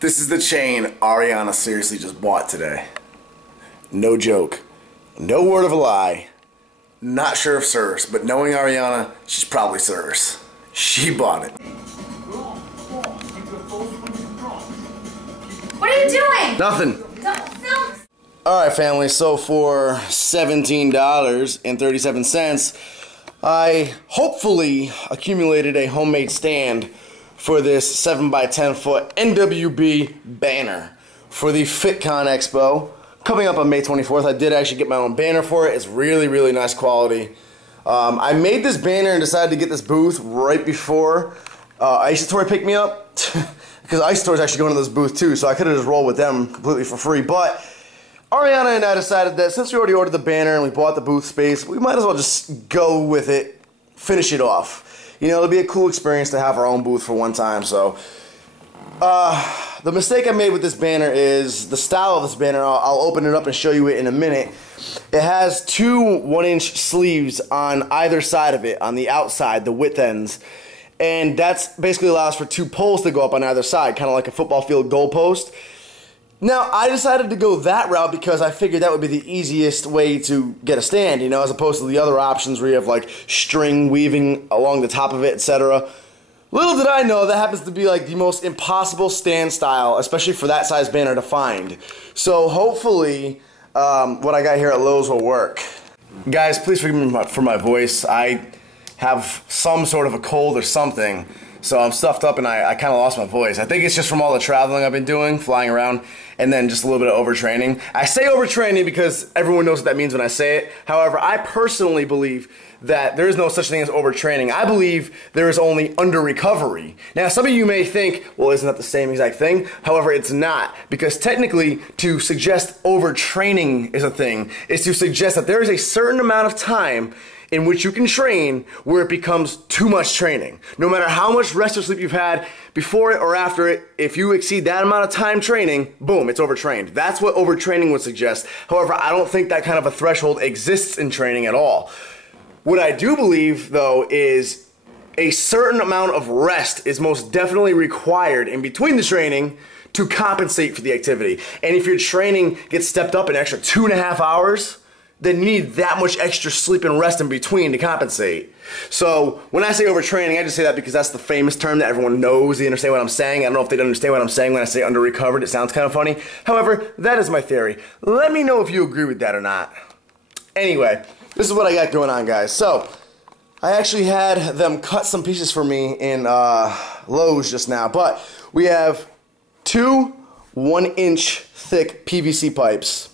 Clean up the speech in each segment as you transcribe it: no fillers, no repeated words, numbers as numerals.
This is the chain Ariana seriously just bought today. No joke. No word of a lie. Not sure if Sirs, but knowing Ariana, she's probably Sirs. She bought it. What are you doing? Nothing. Don't film. Alright family, so for $17.37, I hopefully accumulated a homemade stand for this 7x10 foot NWB banner for the FitCon Expo coming up on May 24th. I did actually get my own banner for it. It's really, really nice quality. I made this banner and decided to get this booth right before Isotour picked me up because Isotour is actually going to this booth too, so I could have just rolled with them completely for free. But Ariana and I decided that since we already ordered the banner and we bought the booth space, we might as well just go with it, finish it off. You know, it'll be a cool experience to have our own booth for one time. So, the mistake I made with this banner is the style of this banner. I'll open it up and show you it in a minute. It has two 1-inch sleeves on either side of it, on the outside, the width ends. And that's basically allows for two poles to go up on either side, kind of like a football field goal post. Now, I decided to go that route because I figured that would be the easiest way to get a stand, you know, as opposed to the other options where you have like string weaving along the top of it, etc. Little did I know that happens to be like the most impossible stand style, especially for that size banner to find. So hopefully, what I got here at Lowe's will work. Guys, please forgive me for my voice. I have some sort of a cold or something. So I'm stuffed up and I kind of lost my voice. I think it's just from all the traveling I've been doing, flying around, and then just a little bit of overtraining. I say overtraining because everyone knows what that means when I say it. However, I personally believe that there is no such thing as overtraining. I believe there is only under recovery. Now, some of you may think, well, isn't that the same exact thing? However, it's not, because technically to suggest overtraining is a thing is to suggest that there is a certain amount of time in which you can train where it becomes too much training. No matter how much rest or sleep you've had before it or after it, if you exceed that amount of time training, boom, it's overtrained. That's what overtraining would suggest. However, I don't think that kind of a threshold exists in training at all. What I do believe, though, is a certain amount of rest is most definitely required in between the training to compensate for the activity. And if your training gets stepped up an extra 2.5 hours, then you need that much extra sleep and rest in between to compensate. So when I say overtraining, I just say that because that's the famous term that everyone knows. They understand what I'm saying. I don't know if they understand what I'm saying when I say under-recovered. It sounds kind of funny. However, that is my theory. Let me know if you agree with that or not. Anyway, this is what I got going on, guys. So I actually had them cut some pieces for me in Lowe's just now. But we have two 1-inch thick PVC pipes.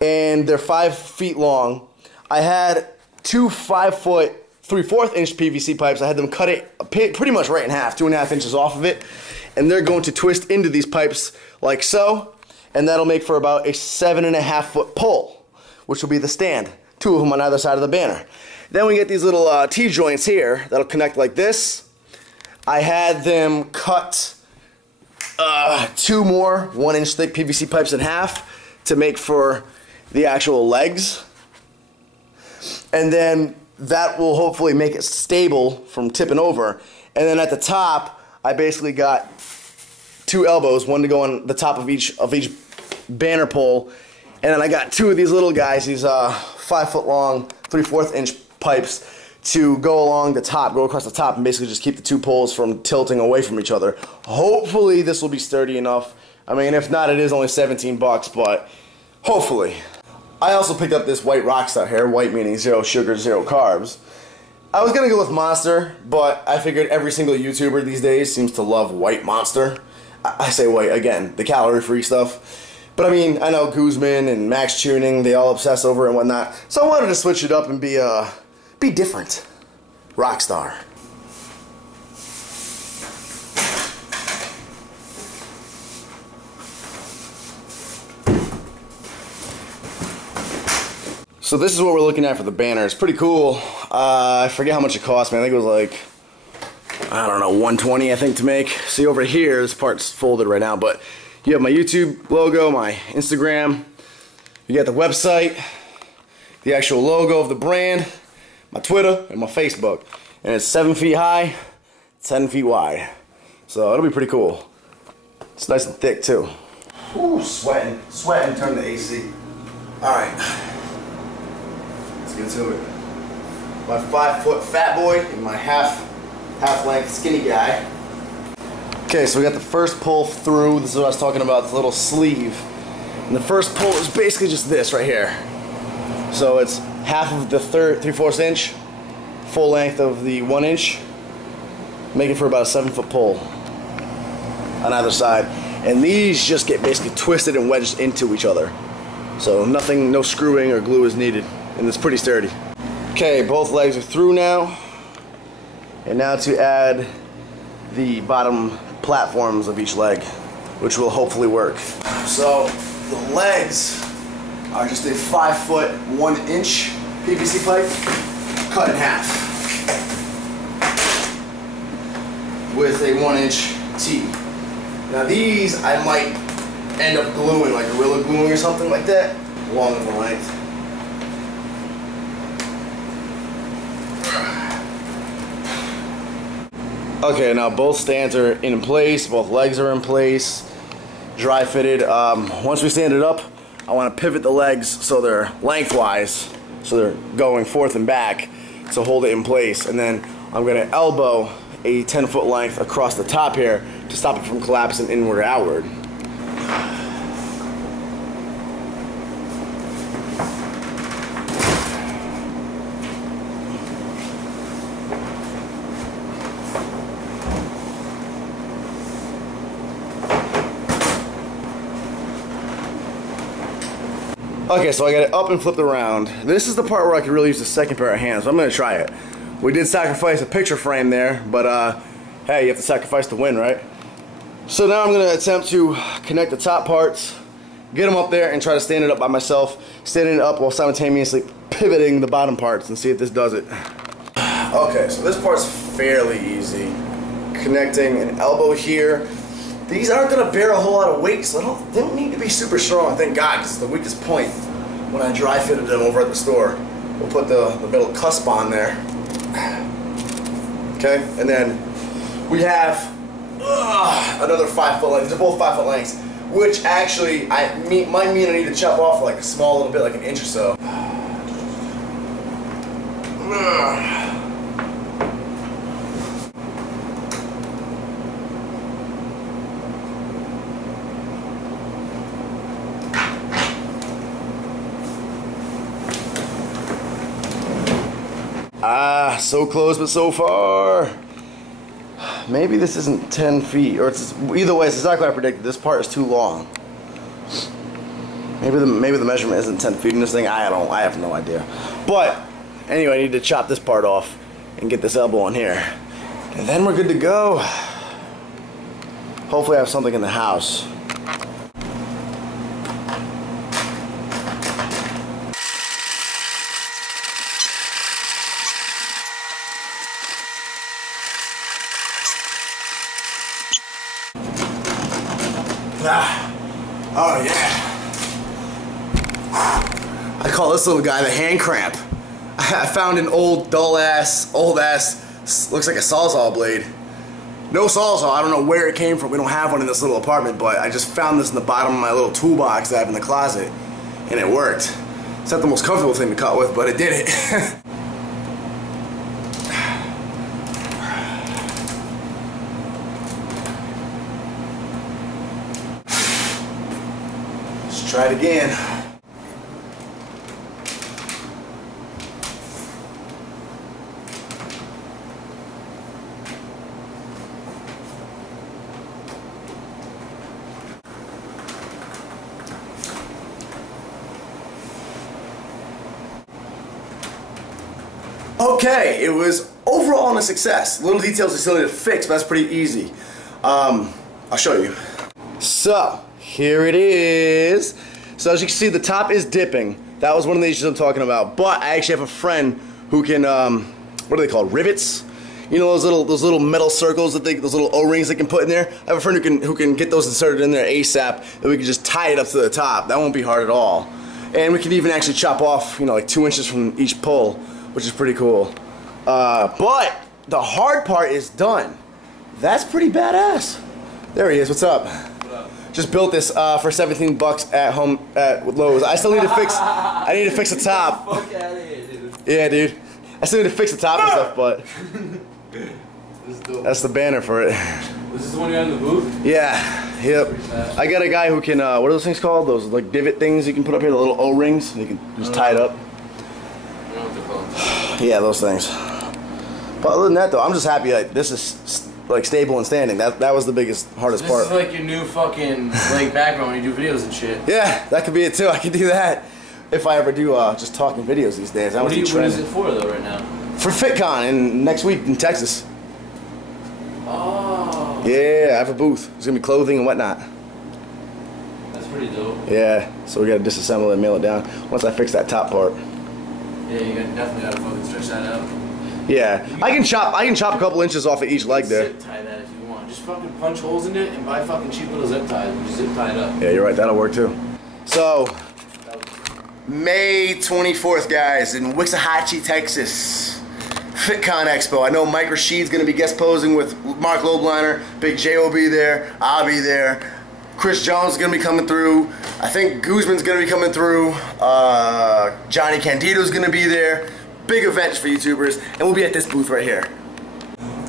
And they're 5 feet long. I had two 5-foot 3/4 inch PVC pipes. I had them cut it pretty much right in half, 2.5 inches off of it. And they're going to twist into these pipes like so. And that'll make for about a 7.5 foot pole, which will be the stand. Two of them on either side of the banner. Then we get these little T-joints here that'll connect like this. I had them cut two more 1-inch thick PVC pipes in half to make for the actual legs, and then that will hopefully make it stable from tipping over. And then at the top, I basically got two elbows, one to go on the top of each banner pole, and then I got two of these little guys, these 5 foot long 3/4 inch pipes to go along the top, go across the top, and basically just keep the two poles from tilting away from each other. Hopefully this will be sturdy enough. I mean, if not, it is only 17 bucks, but hopefully. I also picked up this White Rockstar here, white meaning 0 sugar, 0 carbs. I was going to go with Monster, but I figured every single YouTuber these days seems to love White Monster. I say white, again, the calorie-free stuff. But I mean, I know Guzman and Max Tuning, they all obsess over it and whatnot. So I wanted to switch it up and be different. Rockstar. So this is what we're looking at for the banner. It's pretty cool. I forget how much it cost me. I think it was like, I don't know, $120 I think to make. See over here, this part's folded right now, but you have my YouTube logo, my Instagram, you got the website, the actual logo of the brand, my Twitter, and my Facebook. And it's 7 feet high, 10 feet wide. So it'll be pretty cool. It's nice and thick too. Ooh, sweating, turn the AC. Alright, let's get to it. My 5-foot fat boy and my half-length skinny guy. Okay, so we got the first pull through. This is what I was talking about, the little sleeve. And the first pull is basically just this right here. So it's half of the 3/4 inch, full length of the 1 inch, making for about a 7-foot pull on either side. And these just get basically twisted and wedged into each other. So nothing, no screwing or glue is needed, and it's pretty sturdy. Okay, both legs are through now. And now to add the bottom platforms of each leg, which will hopefully work. So the legs are just a 5-foot 1 inch PVC pipe cut in half with a 1 inch T. Now these I might end up gluing, like Gorilla gluing or something like that, along the length. Okay, now both stands are in place, both legs are in place, dry fitted. Once we stand it up, I want to pivot the legs so they're lengthwise, so they're going forth and back to hold it in place. And then I'm going to elbow a 10-foot length across the top here to stop it from collapsing inward or outward. Okay, so I got it up and flipped around. This is the part where I could really use the second pair of hands, so I'm going to try it. We did sacrifice a picture frame there, but hey, you have to sacrifice to win, right? So now I'm going to attempt to connect the top parts, get them up there, and try to stand it up by myself, standing it up while simultaneously pivoting the bottom parts and see if this does it. Okay, so this part's fairly easy. Connecting an elbow here. These aren't going to bear a whole lot of weight, so they don't need to be super strong, thank God, because it's the weakest point when I dry fitted them over at the store. We'll put the middle cusp on there. Okay, and then we have another 5-foot length. These are both 5-foot lengths, which actually might mean I need to chop off like a small little bit, like an inch or so. So close but so far. Maybe this isn't 10 feet, or it's either way. It's exactly what I predicted. This part is too long. Maybe the measurement isn't 10 feet in this thing. I have no idea. But anyway, I need to chop this part off and get this elbow on here, and then we're good to go. Hopefully, I have something in the house. Oh yeah. I call this little guy the hand cramp. I found an old old ass, looks like a Sawzall blade. No Sawzall, I don't know where it came from. We don't have one in this little apartment, but I just found this in the bottom of my little toolbox that I have in the closet, and it worked. It's not the most comfortable thing to cut with, but it did it. Try it again. Okay, it was overall a success. Little details we still need to fix, but that's pretty easy. I'll show you. So, here it is. So as you can see, the top is dipping. That was one of the issues I'm talking about. But I actually have a friend who can, what are they called? Rivets? You know those little metal circles that those little O-rings they can put in there? I have a friend who can get those inserted in there ASAP, and we can just tie it up to the top. That won't be hard at all. And we can even actually chop off, you know, like 2 inches from each pull, which is pretty cool. But the hard part is done. That's pretty badass. There he is. What's up? Just built this for 17 bucks at home at Lowe's. I still need to fix. I need to fix the top. Fuck out of here, dude. Yeah, dude. I still need to fix the top and stuff, but that's the banner for it. Was this the one you had in the booth? Yeah. Yep. I got a guy who can. What are those things called? Those like divot things you can put up here, the little O-rings. You can just tie it up. I don't know what they're called. Yeah, those things. But other than that, though, I'm just happy like this is like stable and standing. That was the biggest, hardest part. This is like your new fucking like background when you do videos and shit. Yeah, that could be it too. I could do that if I ever do just talking videos these days. What is it for though right now? For FitCon and next week in Texas. Oh. Yeah, I have a booth. There's gonna be clothing and whatnot. That's pretty dope. Yeah, so we gotta disassemble it and mail it down once I fix that top part. Yeah, you definitely gotta fucking stretch that out. Yeah, I can chop a couple inches off of each leg there. Zip tie that if you want. Just fucking punch holes in it and buy fucking cheap little zip ties and just zip tie it up. Yeah, you're right. That'll work too. So, May 24th, guys, in Waxahachie, Texas. FitCon Expo. I know Mike Rashid's going to be guest posing with Mark Lobliner. Big J will be there. I'll be there. Chris Jones is going to be coming through. I think Guzman's going to be coming through. Johnny Candido's going to be there. Big events for YouTubers. And we'll be at this booth right here.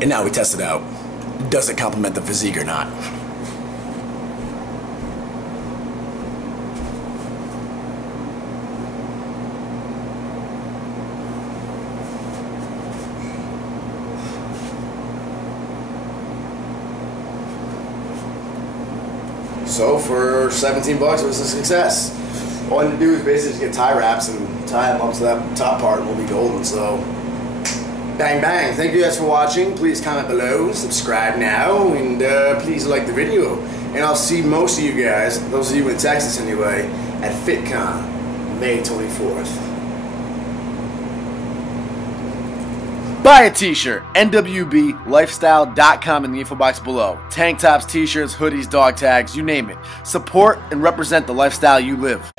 And now we test it out. Does it complement the physique or not? So for 17 bucks, it was a success. All I had to do is basically just get tie wraps and tie them up to that top part and we'll be golden. So, bang bang. Thank you guys for watching. Please comment below, subscribe now, and please like the video. And I'll see most of you guys, those of you in Texas anyway, at FitCon, May 24th. Buy a t-shirt, nwblifestyle.com in the info box below. Tank tops, t-shirts, hoodies, dog tags, you name it. Support and represent the lifestyle you live.